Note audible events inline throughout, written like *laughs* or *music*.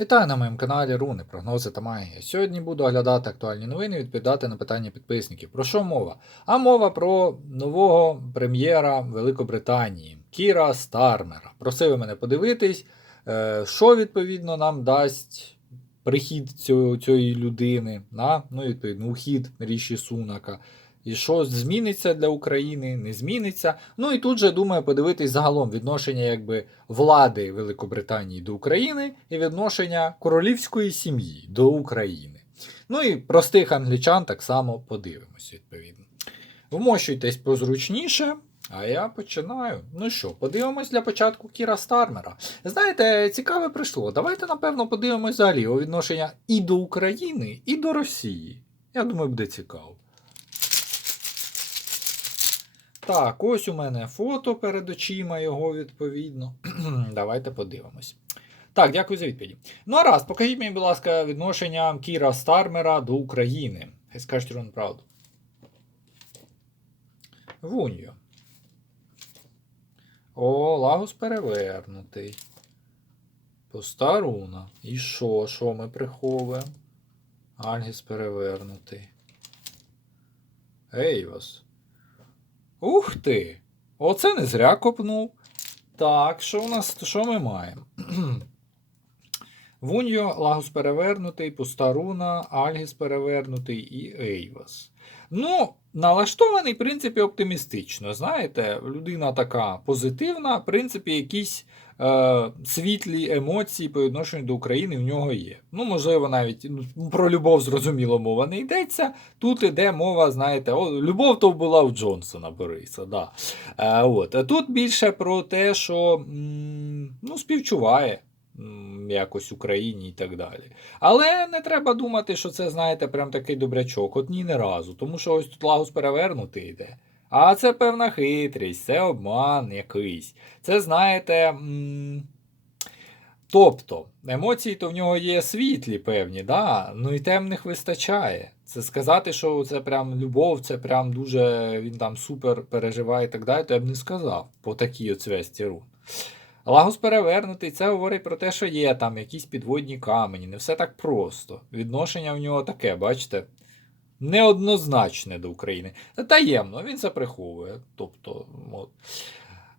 Вітаю на моєму каналі Руни, прогнози та магія. Сьогодні буду оглядати актуальні новини і відповідати на питання підписників. Про що мова? А мова про нового прем'єра Великобританії Кіра Стармера. Просили мене подивитись, е, що відповідно нам дасть прихід цього, цієї людини, на, ну, відповідно, ухід Ріші Сунака. І що зміниться для України, не зміниться. Ну і тут же думаю подивитись загалом відношення якби влади Великобританії до України і відношення королівської сім'ї до України. Ну і простих англічан так само подивимось, відповідно. Вмощуйтесь позручніше. А я починаю. Ну що, подивимось для початку Кіра Стармера. Знаєте, цікаве прийшло. Давайте, напевно, подивимось взагалі у відношення і до України, і до Росії. Я думаю, буде цікаво. Так, ось у мене фото перед очима його відповідно. *clears throat* Давайте подивимось. Так, дякую за відповіді. Ну а раз, покажіть мені, будь ласка, відношення Кіра Стармера до України. Хай скажуть вам правду. Вуньо. О, Лагус перевернутий. Пуста руна. І що? Що ми приховуємо? Альгіс перевернутий. Ейвас. Ух ти! Оце не зря копнув. Так, що у нас що ми маємо? *clears throat* Вуньо, Лагус перевернутий, пуста руна, Альгіс перевернутий і Ейвас. Ну, налаштований, в принципі, оптимістично. Знаєте, людина така позитивна, в принципі, якісь е, світлі емоції по відношенню до України в нього є. Ну, можливо, навіть ну, про любов, зрозуміло, мова не йдеться. Тут іде мова, знаєте, о, любов то була в Джонсона Бориса. Да. Е, от. А тут більше про те, що м, ну, співчуває якось Україні і так далі. Але не треба думати, що це, знаєте, прям такий добрячок. От ні не разу. Тому що ось тут лагус перевернутий йде. А це певна хитрість, це обман якийсь. Це, знаєте. м, Тобто, емоції то в нього є світлі, певні, да? ну і темних вистачає. Це сказати, що це прям любов, це прям дуже він там супер переживає і так далі, то я б не сказав по такій от рун. Лагус перевернутий, це говорить про те, що є там якісь підводні камені, не все так просто. Відношення в нього таке, бачите, неоднозначне до України. Таємно, він це приховує. Тобто, от.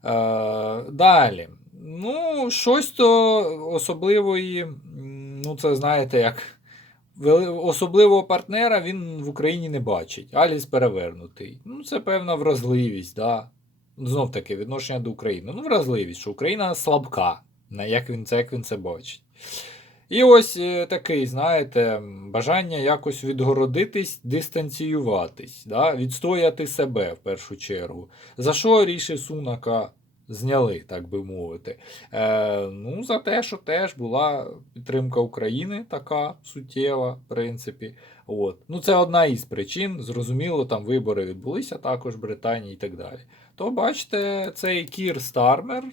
Е, далі. Ну, щось то особливої, ну, це знаєте, як. Особливого партнера він в Україні не бачить. Аліс перевернутий. Ну, це певна вразливість, да. Знов таки, відношення до України. Ну, вразливість, що Україна слабка, як він це, як він це бачить. І ось е, такий, знаєте, бажання якось відгородитись, дистанціюватись, да? відстояти себе в першу чергу. За що рішив Сунака зняли, так би мовити. Е, ну, за те, що теж була підтримка України така суттєва, в принципі. От. Ну, це одна із причин. Зрозуміло, там вибори відбулися також в Британії і так далі. То бачите, цей Кір Стармер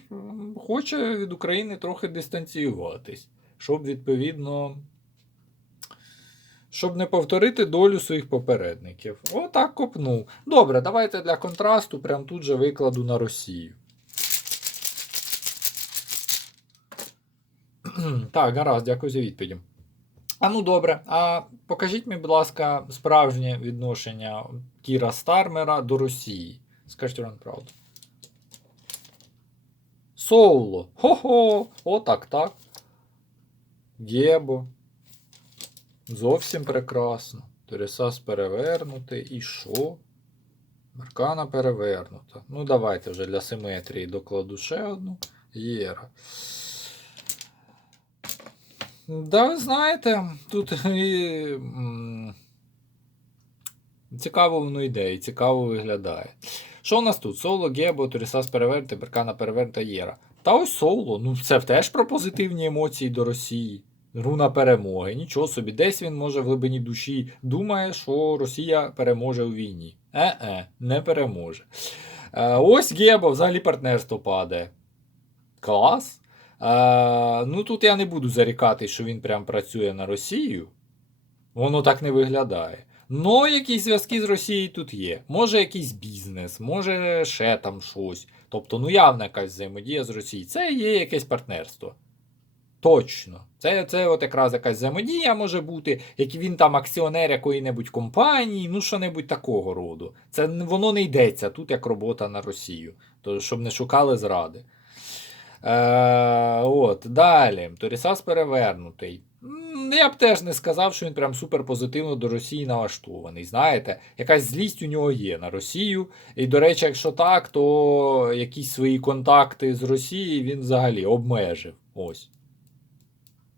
хоче від України трохи дистанціюватись, щоб відповідно. Щоб не повторити долю своїх попередників. Отак копнув. Добре, давайте для контрасту прям тут же викладу на Росію. *clears throat* Так, гаразд, дякую за відповіді. А ну добре, а покажіть мені, будь ласка, справжнє відношення Кіра Стармера до Росії. Скажіть вам правду. Соуло. Хо-хо! Отак, так. Гебо. Зовсім прекрасно. Тересас перевернутий. І що? Меркана перевернута. Ну, давайте вже для симетрії докладу ще одну. Єра. Да, знаєте, тут і, цікаво воно йде і цікаво виглядає. Що у нас тут? Соло, Гебо, Турісас перевернути, Беркана перевернута Єра. Та ось соло. Ну, це теж про позитивні емоції до Росії. Руна перемоги. Нічого собі. Десь він може в глибині душі думає, що Росія переможе у війні. Е-е, не переможе. Е, ось Гебо, взагалі партнерство падає. Клас. Е, ну тут я не буду зарікати, що він прям працює на Росію. Воно так не виглядає. Ну, якісь зв'язки з Росією тут є. Може, якийсь бізнес, може ще там щось. Тобто, ну явна якась взаємодія з Росією. Це є якесь партнерство. Точно. Це, це от якраз якась взаємодія може бути, як він там акціонер якої-небудь компанії, ну що-небудь такого роду. Це воно не йдеться тут як робота на Росію, то, щоб не шукали зради. Е, от, далі. Торісас перевернутий. Я б теж не сказав, що він прям супер позитивно до Росії налаштований. Знаєте, якась злість у нього є на Росію. І, до речі, якщо так, то якісь свої контакти з Росією він взагалі обмежив. Ось.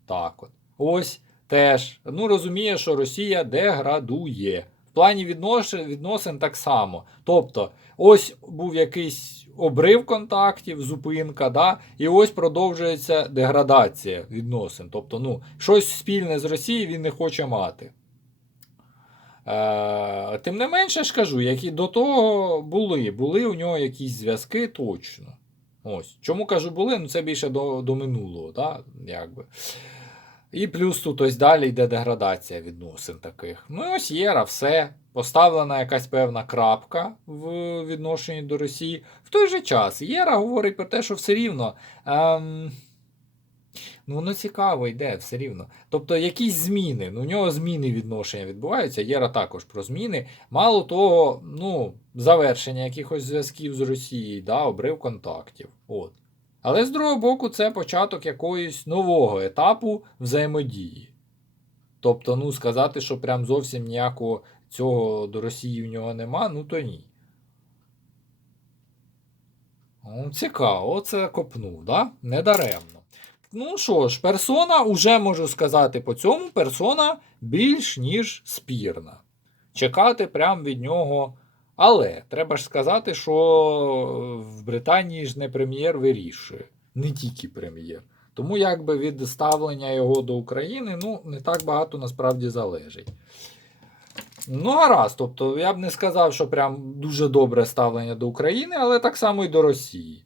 Так от. Ось теж. Ну, розуміє, що Росія деградує. Плані відношень, відносин так само. Тобто, ось був якийсь обрив контактів, зупинка, да? і ось продовжується деградація відносин. Тобто, ну, щось спільне з Росією він не хоче мати. Е, тим не менше ж кажу, які до того були. Були у нього якісь зв'язки точно. Ось. Чому кажу були? Ну це більше до, до минулого, да? якби. І плюс тут ось далі йде деградація відносин таких. Ну і ось Єра, все. Поставлена якась певна крапка в відношенні до Росії. В той же час Єра говорить про те, що все рівно. Ем, ну, воно цікаво йде, все рівно. Тобто якісь зміни. Ну, у нього зміни відношення відбуваються. Єра також про зміни. Мало того, ну, завершення якихось зв'язків з Росією, да, обрив контактів. От. Але з другого боку, це початок якоїсь нового етапу взаємодії. Тобто, ну, сказати, що прям зовсім ніякого цього до Росії в нього нема, ну то ні. Цікаво, оце копнув, да? Недаремно. Ну що ж, персона, уже можу сказати по цьому, персона більш ніж спірна. Чекати прям від нього. Але треба ж сказати, що в Британії ж не прем'єр вирішує, не тільки прем'єр. Тому якби від ставлення його до України ну, не так багато насправді залежить. Ну, гаразд, тобто я б не сказав, що прям дуже добре ставлення до України, але так само і до Росії.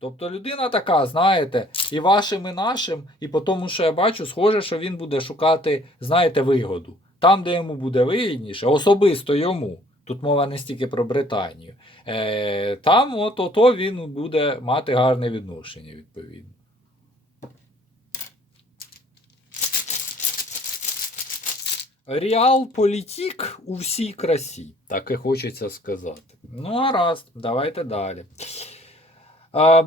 Тобто людина така, знаєте, і вашим, і нашим, і по тому, що я бачу, схоже, що він буде шукати, знаєте, вигоду. Там, де йому буде вигідніше, особисто йому. Тут мова не стільки про Британію. Е, там от ото він буде мати гарне відношення, відповідно. Реал політік у всій красі, так і хочеться сказати. Ну, гаразд, давайте далі.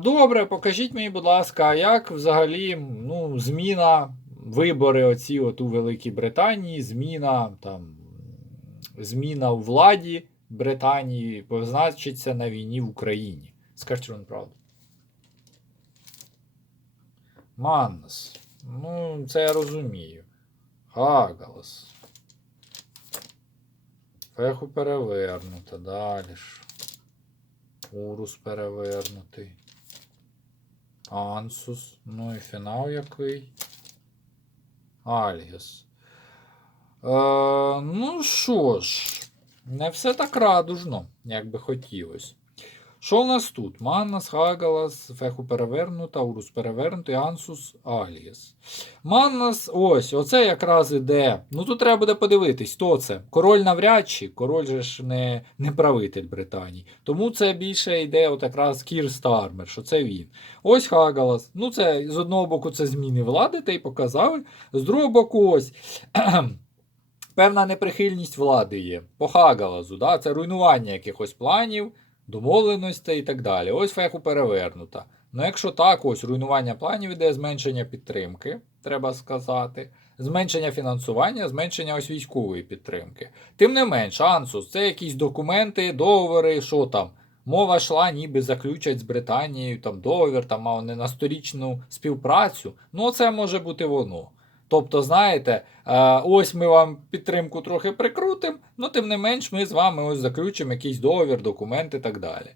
Добре, покажіть мені, будь ласка, як взагалі ну, зміна, вибори оці от у Великій Британії, зміна там, зміна у владі Британії позначиться на війні в Україні. Скажіть вам правду. Маннес. Ну, це я розумію. Хагалас. Феху перевернута, далі ж. Урус перевернутий. Ансус. Ну і фінал який. Альгіс. Е, ну що ж, не все так радужно, як би хотілося. Що в нас тут? Маннас, Хагалас, Феху перевернута, Урус перевернутий, Ансус, Алієс. Маннас, ось, оце якраз іде. Ну тут треба буде подивитись, хто це. Король навряд чи, король же ж не, не правитель Британії. Тому це більше йде от якраз Кір Стармер, що це він. Ось Хагалас. Ну, це з одного боку це зміни влади, та й показали. З другого боку, ось. Певна неприхильність влади є. По Хагалазу, да? це руйнування якихось планів, домовленостей і так далі. Ось феху перевернута. Ну, якщо так, ось руйнування планів іде, зменшення підтримки, треба сказати, зменшення фінансування, зменшення ось військової підтримки. Тим не менш, Ансус це якісь документи, договори, що там. Мова йшла, ніби заключать з Британією там договір, там мав не на сторічну співпрацю. Ну, це може бути воно. Тобто, знаєте, е, ось ми вам підтримку трохи прикрутимо, ну тим не менш, ми з вами ось заключимо якийсь договір, документи і так далі.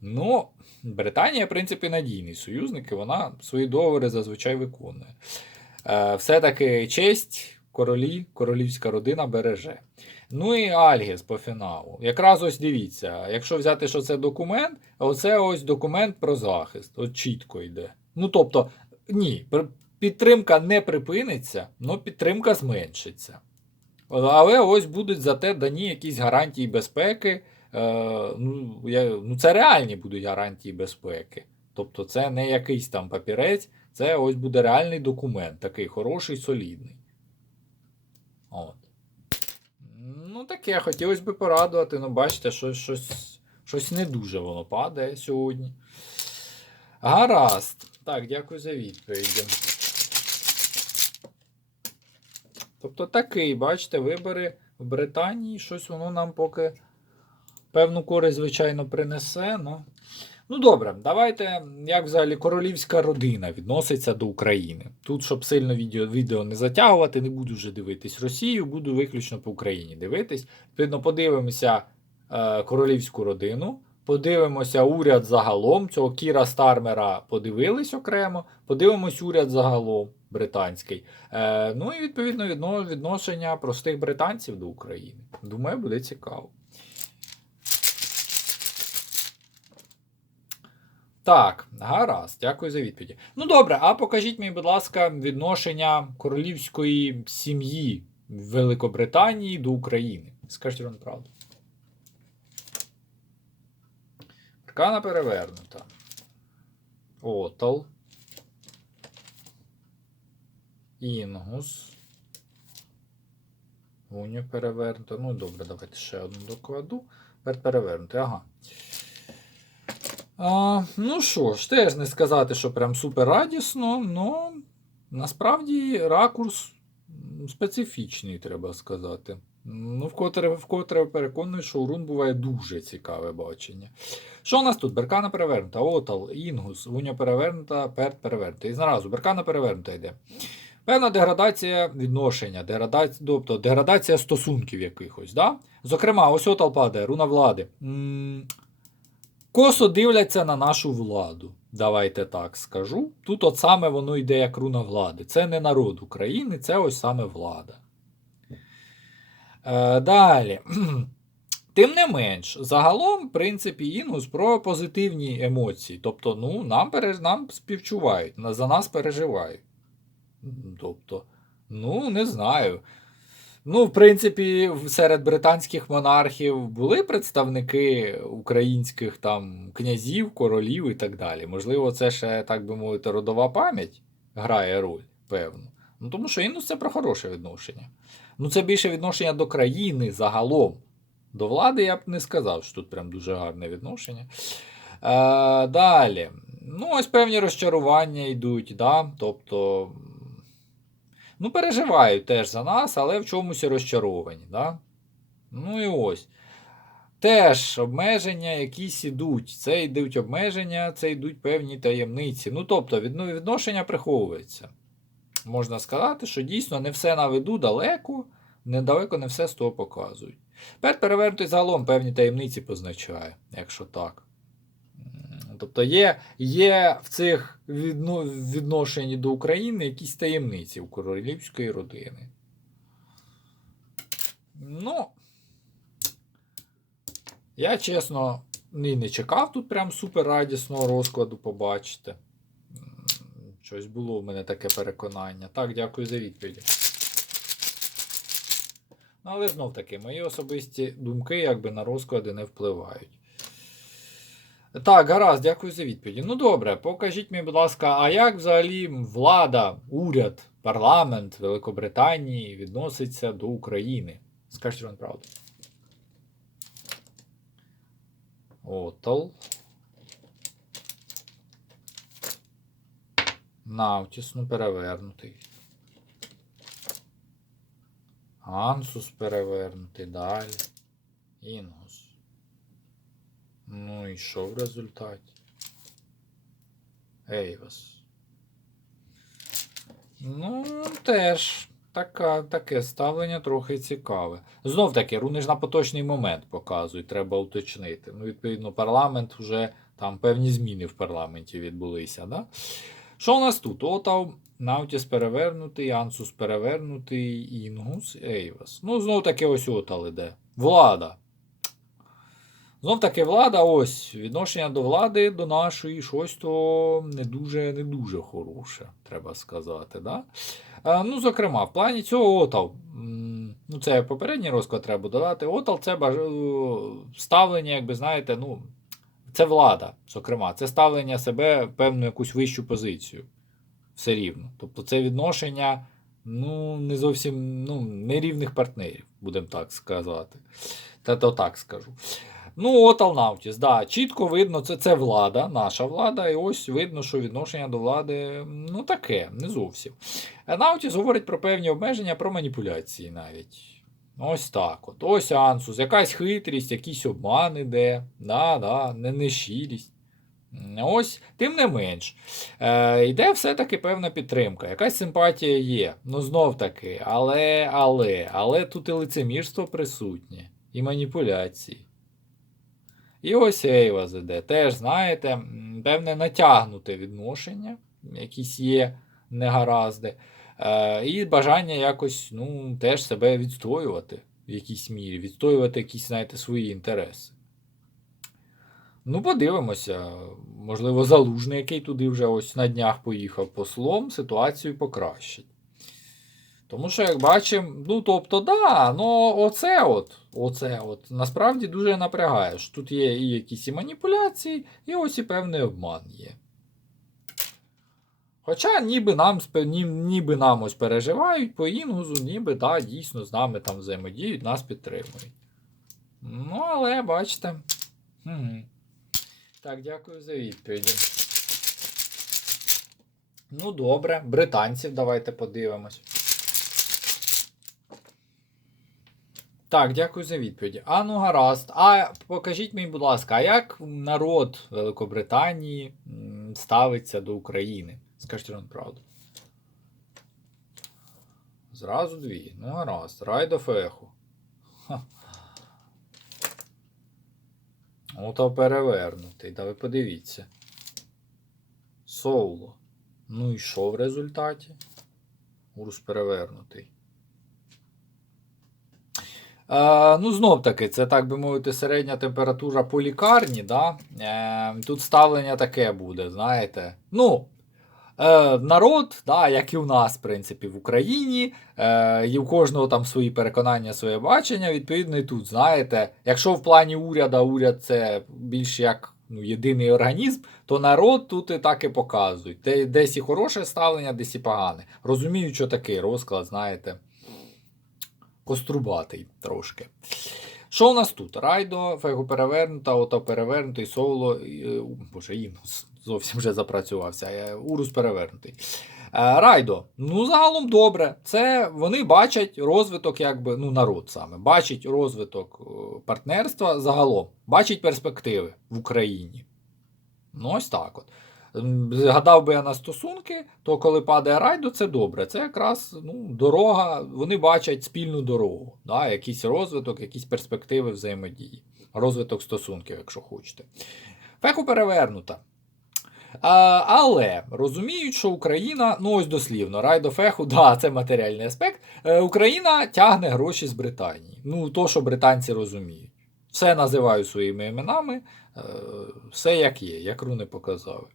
Ну, Британія, в принципі, надійний союзник, і вона свої договори зазвичай виконує. Е, Все-таки честь, королі, королівська родина береже. Ну і Альгіс по фіналу. Якраз ось дивіться, якщо взяти, що це документ, оце ось документ про захист. От чітко йде. Ну тобто, ні, підтримка не припиниться, але підтримка зменшиться. Але ось будуть зате дані якісь гарантії безпеки. Е, ну, я, ну, це реальні будуть гарантії безпеки. Тобто це не якийсь там папірець, Це ось буде реальний документ, такий хороший, солідний. От. Ну, таке, хотілося б порадувати. Ну, бачите, щось, щось, щось не дуже воно падає сьогодні. Гаразд. Так, дякую за відповіді. Тобто такий, бачите, вибори в Британії, щось воно нам поки певну користь, звичайно, принесе. Ну, ну добре, давайте, як взагалі королівська родина відноситься до України. Тут, щоб сильно відео, відео не затягувати, не буду вже дивитись Росію, буду виключно по Україні дивитись. Відповідно, подивимося е, королівську родину. Подивимося уряд загалом. Цього Кіра Стармера подивились окремо. Подивимось уряд загалом британський. Е, ну і відповідно відно- відношення простих британців до України. Думаю, буде цікаво. Так, гаразд, дякую за відповіді. Ну добре, а покажіть мені, будь ласка, відношення королівської сім'ї Великобританії до України. Скажіть вам правду. Аркана перевернута. Отал. Інгус. Гуню перевернута. Ну, добре, давайте ще одну докладу. Тепер перевернути. Ага. А, ну що ж, теж не сказати, що прям супер радісно, але насправді ракурс специфічний, треба сказати. Ну, вкотре, вкотре переконую, що у рун буває дуже цікаве бачення. Що у нас тут? Беркана перевернута, Отал, Інгус, Гуня перевернута, Перт перевернута. І зразу Беркана перевернута йде. Певна деградація відношення, деградація, тобто деградація стосунків якихось. Да? Зокрема, ось Отал падає, руна влади. М, Косо дивляться на нашу владу. Давайте так скажу. Тут от саме воно йде як руна влади. Це не народ України, це ось саме влада. Е, далі. *clears throat* Тим не менш, загалом, в принципі, Інгус про позитивні емоції. Тобто, ну, нам, нам співчувають, за нас переживають. Тобто, ну, не знаю. Ну, в принципі, серед британських монархів були представники українських там князів, королів і так далі. Можливо, це ще, так би мовити, родова пам'ять грає роль, певно. Ну, тому що Інгус це про хороше відношення. Ну, це більше відношення до країни загалом. До влади я б не сказав, що тут прям дуже гарне відношення. Е, далі. Ну, ось певні розчарування йдуть, да? тобто. Ну, переживають теж за нас, але в чомусь розчаровані. Да? Ну і ось. Теж обмеження якісь ідуть. Це йдуть обмеження, це йдуть певні таємниці. Ну, тобто, відношення приховується. Можна сказати, що дійсно не все на виду далеко, недалеко не все з того показують. Тепер перевернутий загалом певні таємниці позначає, якщо так. Тобто є, є в цих відно, відношенні до України якісь таємниці у королівської родини. Ну, я чесно і не чекав тут прям супер радісного розкладу побачити. Щось було в мене таке переконання. Так, дякую за відповіді. Ну, але знов таки, мої особисті думки якби на розклади не впливають. Так, гаразд, дякую за відповіді. Ну добре, покажіть мені, будь ласка, а як взагалі влада, уряд, парламент Великобританії відноситься до України? Скажіть вам правду. Отал. Навтіс, ну перевернутий. Ансус перевернутий далі. Інгус. Ну і що в результаті? Ейвас. Ну, теж така, таке ставлення трохи цікаве. Знов таки, руни ж на поточний момент показують, треба уточнити. Ну, відповідно, парламент вже там певні зміни в парламенті відбулися. Да? Що у нас тут? Отав, Наутіс перевернутий, Ансус перевернутий, Інгус, Ейвас. Ну, знов таки ось Отал іде. Влада. Знов таки влада, ось відношення до влади, до нашої, щось то не дуже, не дуже хороше, треба сказати. Да? А, ну, зокрема, в плані цього Отал. Ну, це попередній розклад треба додати. Отал це баж... е, ставлення, якби знаєте, ну, це влада, зокрема, це ставлення себе в певну якусь вищу позицію. Все рівно. Тобто це відношення ну, не зовсім ну, нерівних партнерів, будемо так сказати. Та то так скажу. Ну, от Алнаутіс, да, чітко видно, це, це влада, наша влада, і ось видно, що відношення до влади ну таке, не зовсім. Наутіс говорить про певні обмеження, про маніпуляції навіть. Ось так. от. Ось Ансус, якась хитрість, якийсь обман іде, да, да, не, не щирість. Ось, тим не менш, е, йде все-таки певна підтримка, якась симпатія є. Ну, знов таки, але, але, але тут і лицемірство присутнє, і маніпуляції. І ось Ейваз іде. Теж, знаєте, певне натягнуте відношення, якісь є негаразди. Е, і бажання якось ну, теж себе відстоювати в якійсь мірі, відстоювати якісь, знаєте, свої інтереси. Ну, подивимося. Можливо, залужний, який туди вже ось на днях поїхав послом, ситуацію покращить. Тому що, як бачимо, ну тобто, да, ну оце от, оце от, насправді дуже напрягає. що Тут є і якісь і маніпуляції, і ось і певний обман є. Хоча ніби нам, ні- ніби нам ось переживають по інгузу, ніби да, дійсно з нами там взаємодіють, нас підтримують. Ну, але бачите. Угу. Так, дякую за відповіді. Ну, добре, британців давайте подивимось. Так, дякую за відповіді. А ну гаразд. А покажіть мені, будь ласка, а як народ Великобританії ставиться до України? Скажіть вам правду. Зразу дві. Ну, гаразд. Райдо Феху. Ха. Ото перевернутий. Да ви подивіться. Соуло. Ну і що в результаті? Урус перевернутий. Е, ну, знов таки, це, так би мовити, середня температура по лікарні. Да? Е, тут ставлення таке буде, знаєте. Ну, е, народ, да, як і в нас, в принципі, в Україні, е, і у кожного там свої переконання, своє бачення, відповідно, і тут, знаєте, якщо в плані уряду, уряд це більш як ну, єдиний організм, то народ тут і так і показують. Де- Десь і хороше ставлення, десь і погане. Розумію, що такий розклад, знаєте кострубатий трошки. Що у нас тут? Райдо, Фего перевернута, ото перевернутий, соло. е, Боже, Інус зовсім вже запрацювався. е, Урус перевернутий. Е, Райдо, ну загалом добре. Це вони бачать розвиток, якби, ну, народ саме, бачить розвиток партнерства загалом, бачить перспективи в Україні. Ну, ось так от. М, Згадав би я на стосунки, то коли падає райдо, це добре. Це якраз ну, дорога, вони бачать спільну дорогу, да, якийсь розвиток, якісь перспективи взаємодії. Розвиток стосунків, якщо хочете. Феху перевернута. А, але розуміють, що Україна, ну ось дослівно, райдо феху, да, це матеріальний аспект. Е, Україна тягне гроші з Британії. Ну, то, що британці розуміють. Все називаю своїми іменами, е, все як є, як руни показали.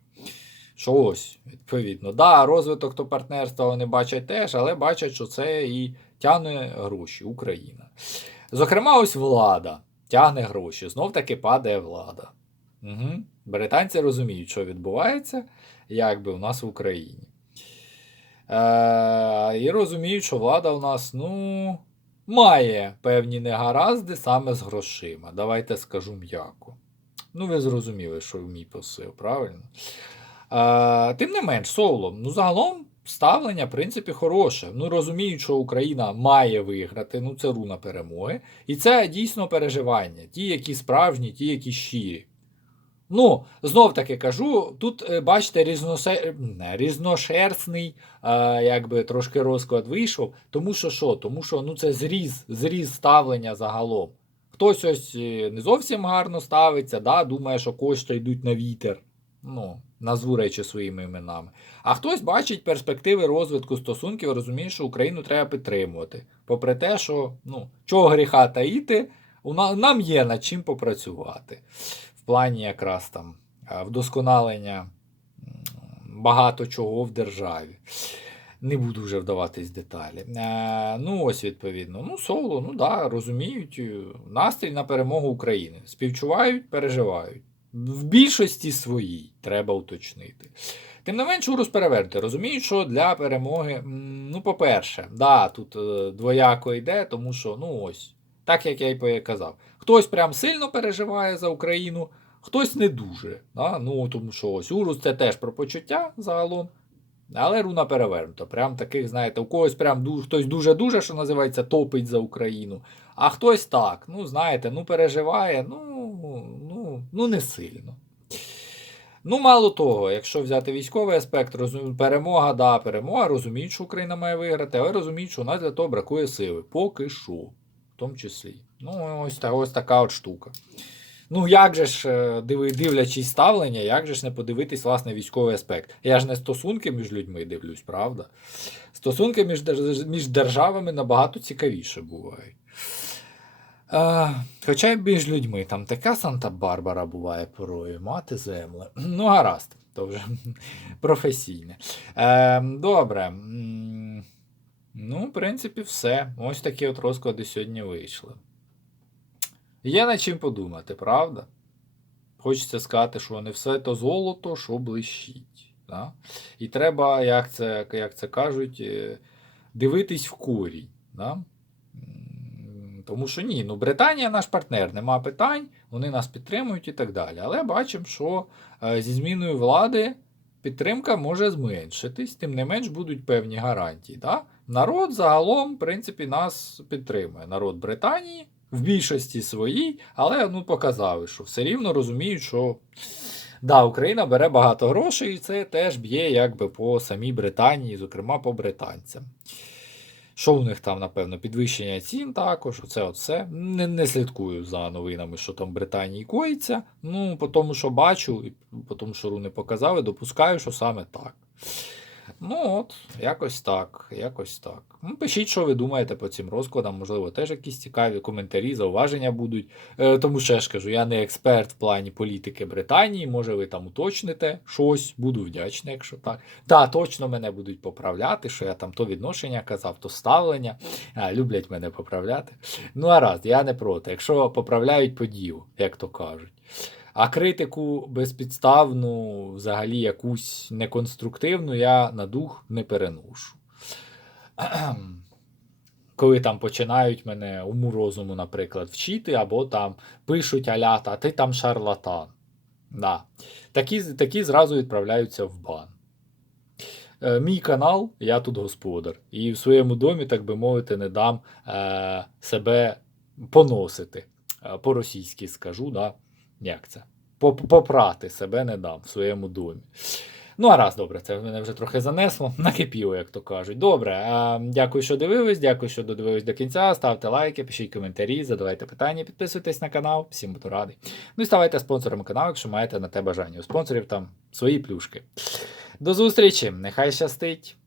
Що ось, відповідно. Да, розвиток то партнерства вони бачать теж, але бачать, що це і тягне гроші Україна. Зокрема, ось влада тягне гроші. Знов таки падає влада. Угу. Британці розуміють, що відбувається, якби у нас в Україні. Е, і розуміють, що влада у нас, ну, має певні негаразди саме з грошима. Давайте скажу м'яко. Ну, ви зрозуміли, що мій посил, правильно? Е, тим не менш, Соло, ну загалом ставлення, в принципі, хороше. Ну, розуміють, що Україна має виграти, ну це руна перемоги. І це дійсно переживання. Ті, які справжні, ті, які щирі. Ну, знов таки кажу, тут, е, бачите, різносе... різношерстний, е, якби трошки розклад вийшов. Тому що що? Тому що ну, це зріз, зріз ставлення загалом. Хтось ось е, не зовсім гарно ставиться, да, думає, що кошти йдуть на вітер. Ну, назву речі своїми іменами. А хтось бачить перспективи розвитку стосунків, розуміє, що Україну треба підтримувати. Попри те, що ну, чого гріха таїти, нам є над чим попрацювати. В плані якраз там е, вдосконалення багато чого в державі. Не буду вже вдаватись в деталі. Е, ну, ось відповідно. Ну, соло, ну да, розуміють е, настрій на перемогу України. Співчувають, переживають. В більшості своїй треба уточнити. Тим не менш, Урус перевернути. Розуміють, що для перемоги, ну, по-перше, да, тут е, двояко йде, тому що, ну ось, так як я й казав. Хтось прям сильно переживає за Україну, хтось не дуже. Да? Ну, тому що ось Урус це теж про почуття загалом. Але руна перевернута. Прям таких, знаєте, у когось прям ду- хтось дуже-дуже, що називається, топить за Україну. А хтось так, ну, знаєте, ну переживає, ну, ну, не сильно. Ну, мало того, якщо взяти військовий аспект, розум... перемога, да, перемога, розуміють, що Україна має виграти, але розуміють, що у нас для того бракує сили. Поки що, в тому числі. Ну, ось, та, ось така от штука. Ну, як же ж, е, дивлячись ставлення, як же ж не подивитись, власне, військовий аспект? Я ж не стосунки між людьми дивлюсь, правда? Стосунки між, між державами набагато цікавіше бувають. А, хоча й між людьми там така Санта-Барбара буває порою, мати земле. *clears throat* Ну, гаразд, то вже *laughs* професійне. Е, добре. Ну, в принципі, все. Ось такі от розклади сьогодні вийшли. Є над чим подумати, правда? Хочеться сказати, що не все то золото, що блищить. Да? І треба, як це, як це кажуть, е, дивитись в корінь. Да? Тому що ні, ну Британія наш партнер, нема питань, вони нас підтримують і так далі. Але бачимо, що е, зі зміною влади підтримка може зменшитись, тим не менш будуть певні гарантії. Да? Народ загалом, в принципі, нас підтримує. Народ Британії в більшості своїй, але ну, показали, що все рівно розуміють, що да, Україна бере багато грошей, і це теж б'є якби по самій Британії, зокрема по британцям. Що у них там, напевно, підвищення цін також, оце все. Не, не слідкую за новинами, що там Британії коїться. Ну, по тому, що бачу, і по тому, що руни показали, допускаю, що саме так. Ну от, якось так, якось так. Ну, пишіть, що ви думаєте по цим розкладам, можливо, теж якісь цікаві коментарі, зауваження будуть. Е, тому що я ж кажу, я не експерт в плані політики Британії, може ви там уточните щось, буду вдячний, якщо так. Та, точно мене будуть поправляти, що я там то відношення казав, то ставлення. А, люблять мене поправляти. Ну, а раз, я не проти. Якщо поправляють по ділу, як то кажуть. А критику безпідставну, взагалі якусь неконструктивну, я на дух не переношу. *clears throat* Коли там починають мене уму розуму, наприклад, вчити, або там пишуть алята, ти там шарлатан. Да. Такі, такі зразу відправляються в бан. Е, мій канал, я тут господар. І в своєму домі, так би мовити, не дам е, себе поносити. Е, По-російськи скажу, да? Як це? Попрати себе не дам в своєму домі. Ну, а раз, добре, це мене вже трохи занесло, *laughs* накипіло, як то кажуть. Добре, е, дякую, що дивились, дякую, що додивились до кінця. Ставте лайки, пишіть коментарі, задавайте питання, підписуйтесь на канал, всім буду радий. Ну і ставайте спонсором каналу, якщо маєте на те бажання. У спонсорів там свої плюшки. До зустрічі, нехай щастить!